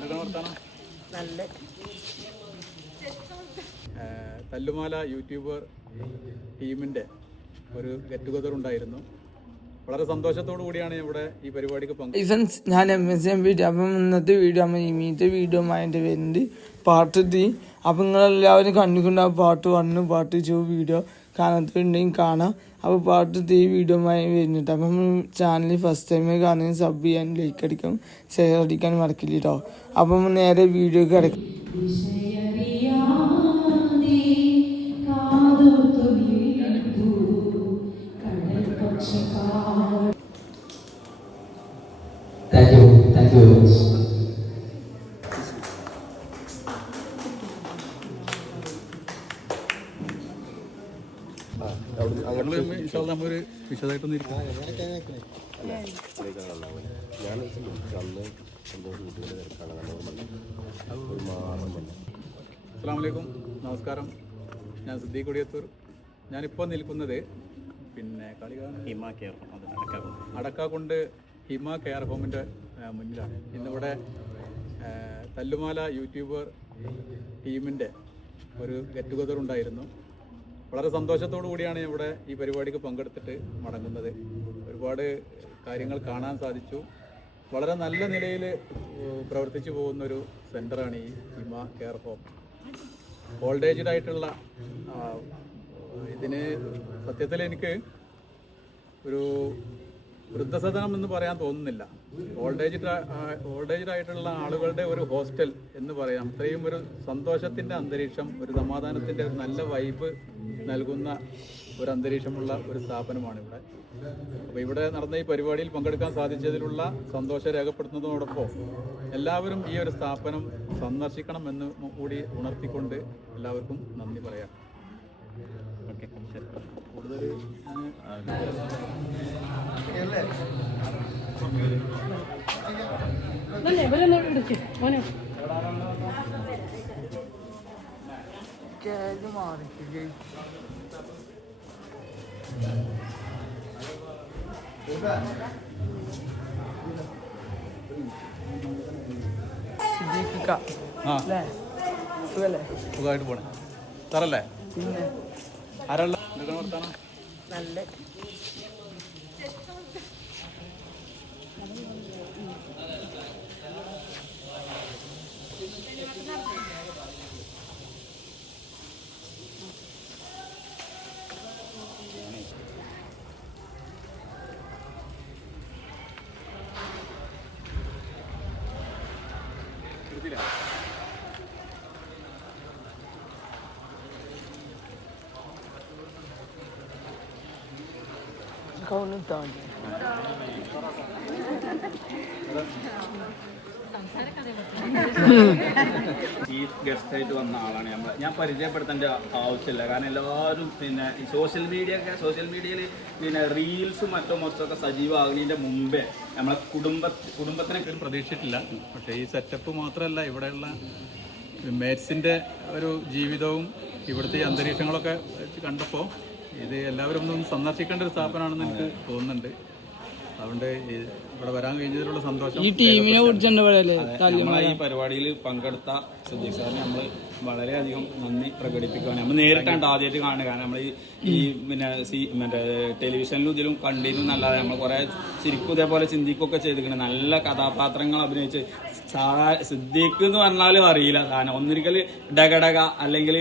നല്ല തല്ലുമാല യൂട്യൂബർ ടീമിന്റെ ഒരു ഗെറ്റ് ടുഗദർ ഉണ്ടായിരുന്നു വളരെ സന്തോഷത്തോടു കൂടിയാണ് ഇവിടെ ഈ പരിപാടിക്ക് പങ്കു ഞാൻ എം എസ് എം വീഡിയോ അപ്പം ഇന്നത്തെ വീഡിയോ അമ്മ ഇമീത്തെ വീഡിയോ ആയിട്ട് വേണ്ടി പാർട്ട് ത്രീ അപ്പം നിങ്ങളെല്ലാവരും കണ്ടുകൊണ്ടാവും part one part two video കാണത്തുണ്ടെങ്കിൽ കാണാം. അപ്പോൾ പാട്ട് ഈ വീഡിയോ ആയി വരുന്നുണ്ട്. അപ്പം ചാനൽ ഫസ്റ്റ് ടൈം കാണുകയും സബ് ചെയ്യാൻ ലൈക്ക് അടിക്കാം ഷെയർ അടിക്കാൻ മറക്കില്ല കേട്ടോ അപ്പം നേരെ വീഡിയോ കിടക്കും. Thank you, thank you. ഒരു മാസം അസ്സാം വലൈക്കും നമസ്കാരം. ഞാൻ സിദ്ദീഖ് കൊടിയത്തൂർ. ഞാനിപ്പോൾ നിൽക്കുന്നത് പിന്നെ കളികാണ് ഹിമ കെയർ ഹോം അടക്കാക്കുണ്ട് ഹിമ കെയർ ഹോമിന്റെ മുന്നിലാണ്. ഇന്നിവിടെ തല്ലുമാല യൂട്യൂബർ ടീമിന്റെ ഒരു ഗെറ്റ് ടുഗദർ ഉണ്ടായിരുന്നു. വളരെ സന്തോഷത്തോടു കൂടിയാണ് ഇവിടെ ഈ പരിപാടിക്ക് പങ്കെടുത്തിട്ട് മടങ്ങുന്നത്. ഒരുപാട് കാര്യങ്ങൾ കാണാൻ സാധിച്ചു. വളരെ നല്ല നിലയിൽ പ്രവർത്തിച്ചു പോകുന്ന ഒരു സെന്ററാണ് ഈ ഹിമ കെയർ ഹോം. ഓൾഡ് ആയിട്ടുള്ള ഇതിന് സത്യത്തിൽ എനിക്ക് ഒരു വൃദ്ധസദനം എന്ന് പറയാൻ തോന്നുന്നില്ല. ഓൾഡ് ഏജ് ഓൾഡ് ഏജ്ഡ് ആയിട്ടുള്ള ആളുകളുടെ ഒരു ഹോസ്റ്റൽ എന്ന് പറയാം. അത്രയും ഒരു സന്തോഷത്തിന്റെ അന്തരീക്ഷം ഒരു സമാധാനത്തിന്റെ ഒരു നല്ല വൈബ് നൽകുന്ന ഒരു അന്തരീക്ഷമുള്ള ഒരു സ്ഥാപനമാണ് ഇവിടെ. അപ്പോൾ ഇവിടെ നടന്ന ഈ പരിപാടിയിൽ പങ്കെടുക്കാൻ സാധിച്ചതിലുള്ള സന്തോഷം രേഖപ്പെടുത്തുന്നതോടൊപ്പം എല്ലാവരും ഈ ഒരു സ്ഥാപനം സന്ദർശിക്കണം എന്ന് കൂടി ഉണർത്തിക്കൊണ്ട് എല്ലാവർക്കും നന്ദി പറയാം. ഓക്കെ സുഖമായിട്ട് പോണേ. തറല്ലേ? പിന്നെ? വർത്താനം നല്ല കൗണിട്ടാണ് ചീഫ് ഗസ്റ്റ് ആയിട്ട് വന്ന ആളാണ് നമ്മൾ ഞാൻ പരിചയപ്പെടുത്തേണ്ട ആവശ്യമില്ല. കാരണം എല്ലാവരും പിന്നെ സോഷ്യൽ മീഡിയ ഒക്കെ സോഷ്യൽ മീഡിയയിൽ പിന്നെ റീൽസും മറ്റോ മൊത്തമൊക്കെ സജീവമാകുന്നതിന്റെ മുമ്പേ നമ്മളെ കുടുംബ കുടുംബത്തിനെ ഒരിക്കലും പ്രതീക്ഷിച്ചിട്ടില്ല. പക്ഷേ ഈ സെറ്റപ്പ് മാത്രമല്ല ഇവിടെയുള്ള മേറ്റ്സിന്റെ ഒരു ജീവിതവും ഇവിടുത്തെ അന്തരീക്ഷങ്ങളൊക്കെ കണ്ടപ്പോൾ ഇത് എല്ലാവരും ഒന്ന് സന്ദർശിക്കേണ്ട ഒരു സ്ഥാപനമാണെന്ന് എനിക്ക് തോന്നുന്നുണ്ട്. അതുകൊണ്ട് ഇവിടെ വരാൻ കഴിഞ്ഞതിലുള്ള സന്തോഷം. ഈ ടീമിനെ കുറിച്ചുണ്ട് ഈ പരിപാടിയിൽ പങ്കെടുത്ത സുധീഷ് സാറിന് നമ്മൾ വളരെയധികം നന്ദി പ്രകടിപ്പിക്കുകയാണ് നമ്മൾ നേരിട്ടാണ് ആദ്യമായിട്ട് കാണുക കാരണം നമ്മൾ ഈ പിന്നെ സി മറ്റേ ടെലിവിഷനിലും ഇതിലും കണ്ടിരുന്നു എന്നല്ലാതെ നമ്മൾ കുറെ ശരിക്കും ഇതേപോലെ ചിന്തിക്കുകയൊക്കെ ചെയ്തിട്ടുണ്ട്. നല്ല കഥാപാത്രങ്ങൾ അഭിനയിച്ച് സാധാ സിദ്ദീഖ് എന്ന് പറഞ്ഞാലും അറിയില്ല. കാരണം ഒന്നിരിക്കൽ ഡഗഡഗ അല്ലെങ്കിൽ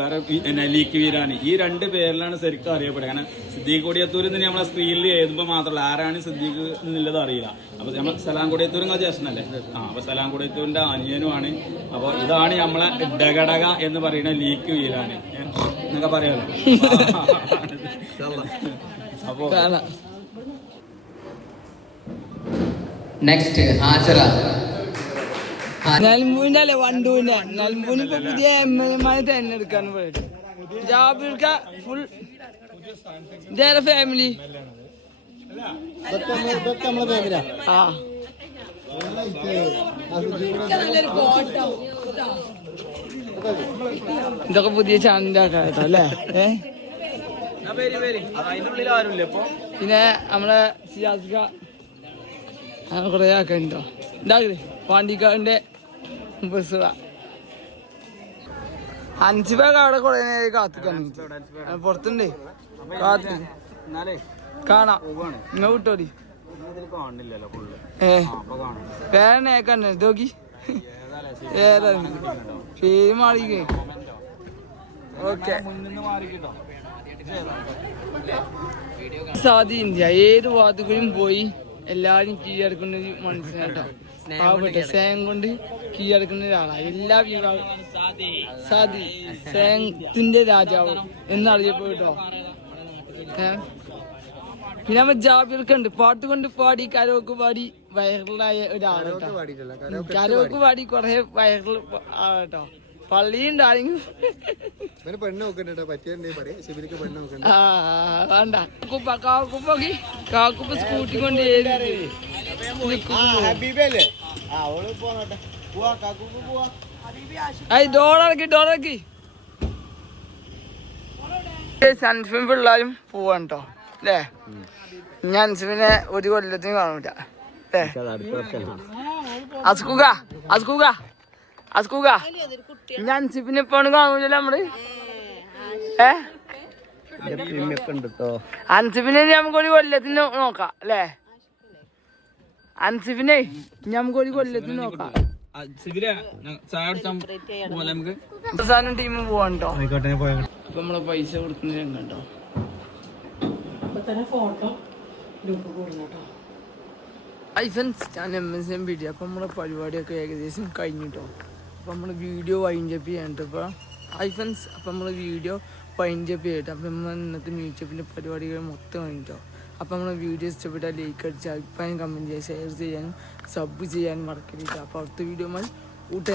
വേറെ പിന്നെ ലീക്ക് വീരാനി ഈ രണ്ട് പേരിലാണ് ശരിക്കും അറിയപ്പെടുക. കാരണം സിദ്ദീഖ് കൊടിയത്തൂർ നിന്ന് നമ്മളെ സ്ക്രീനിൽ എഴുതുമ്പോൾ മാത്രമല്ല ആരാണ് സിദ്ദീഖ് എന്നുള്ളത് അറിയില്ല. അപ്പൊ നമ്മൾ സലാം കൊടിയത്തൂരും ജ്യേഷ്ഠനല്ലേ ആ അപ്പോൾ സലാം കൊടിയത്തൂരിന്റെ അനിയനുമാണ്. അപ്പോൾ ഇതാണ് നമ്മളെ ഡഗഡഗ എന്ന് പറയുന്ന ലീക്ക് വീലാണ് എന്നൊക്കെ പറയാലോ അപ്പോ നെക്സ്റ്റ് ഹാജറ. നൽമൂന്റെ അല്ലേ വണ്ടൂവിന്റെ നെൽമ്പൂന് ഇപ്പൊ പുതിയ എം എൽ എമാരെ തെരഞ്ഞെടുക്കാൻ പോയിട്ട് ജാബിർക്ക ഫുൾ ഇതേറെ ഫാമിലി ആ. ഇതൊക്കെ പുതിയ ചാനലിന്റെ ആൾക്കാരട്ടോ അല്ലേ? ഏ? പിന്നെ നമ്മളെ സിയാസിക അങ്ങനെ കുറെ ആൾക്കാരുണ്ടോ ഉണ്ടാകില്ലേ പാണ്ടിക്കാടിന്റെ ബസ് അഞ്ചുപേക്ക് അവിടെ കുറെ നേരം കാത്തിക്കാണ് പുറത്തുണ്ട്. കാത്തി. കാണാം. ഇങ്ങ വിട്ടോടി. ഏ? വേറെ കണ്ണു നോക്കി ഏതാണ് പേര് മാറിക്കേ ഓക്കെ സാധി ഇന്ത്യ. ഏത് ഭാഗത്തുകൂടിയും പോയി എല്ലാരും കീഴടക്കുന്ന ഒരു മനസ്സിനാട്ടോ പാവപ്പെട്ട സ്നേഹം കൊണ്ട് കീഴടക്കുന്ന ഒരാളാണ്. എല്ലാ സാധി സ്നേഹത്തിന്റെ രാജാവ് എന്നറിയപ്പെട്ടോ ഏ? പിന്നെ നമ്മൾ ജാബിർക്ക് ഉണ്ട് പാട്ട് കൊണ്ട് പാടി കരോക്ക് പാടി വൈറലായ ഒരാളാട്ടോ കരോക്ക് പാടി. കൊറേ വൈറൽ ആട്ടോ പള്ളിയുണ്ട് ആരെങ്കിലും? പെണ്ണ് നോക്കണ്ടോ പറ്റിയ പറയും. ശിബിലിക്ക് പെണ്ണ് നോക്കണ്ട. ആ, വേണ്ട. കുപ്പ കാക്കുപ്പൊക്കെ കാക്കുപ്പ സ്കൂട്ടി കൊണ്ട് ഡോളറക്കി ഡോളറക്കി സൺഫിൻ പിള്ളേരും പോവാണ്ടോ കേട്ടോ. അല്ലേ ഞാൻ ഒരു കൊല്ലത്തിന് കാണൂല. അല്ലേ അസുഖ അസുഖ അസുഖ ഞാൻ അൻസിഫിനെ ഇപ്പൊ കാണൂല നമ്മൾ. ഏ? അൻസിഫിനെ നമുക്ക് ഒരു കൊല്ലത്തിന് നോക്കാം അല്ലേ അൻസിഫിനെ നമുക്ക് ഒരു കൊല്ലത്തിന് നോക്കാം. അവസാനം ടീം പോവാണ്ടോ അപ്പൊ നമ്മളെ പൈസ കൊടുക്കുന്ന രംഗണ്ടോ ഐഫൻസ് ഞാൻ M S M P T അപ്പം നമ്മളെ പരിപാടിയൊക്കെ ഏകദേശം കഴിഞ്ഞിട്ടോ അപ്പോൾ നമ്മൾ വീഡിയോ വൈൻഡപ്പ് ചെയ്യാനിട്ട് ഇപ്പോൾ ഐഫൻസ് അപ്പോൾ നമ്മൾ വീഡിയോ വൈൻഡപ്പ് ചെയ്തിട്ട് അപ്പം നമ്മൾ ഇന്നത്തെ മീറ്റപ്പിന്റെ പരിപാടികൾ മൊത്തം കഴിഞ്ഞിട്ടോ അപ്പോൾ നമ്മൾ വീഡിയോ ഇഷ്ടപ്പെട്ടാൽ ലൈക്ക് അടിച്ച് അഭിപ്രായം കമന്റ് ചെയ്യുക ഷെയർ ചെയ്യാനും സബ് ചെയ്യാനും മറക്കരുത് അപ്പോൾ അടുത്ത വീഡിയോ ഊട്ട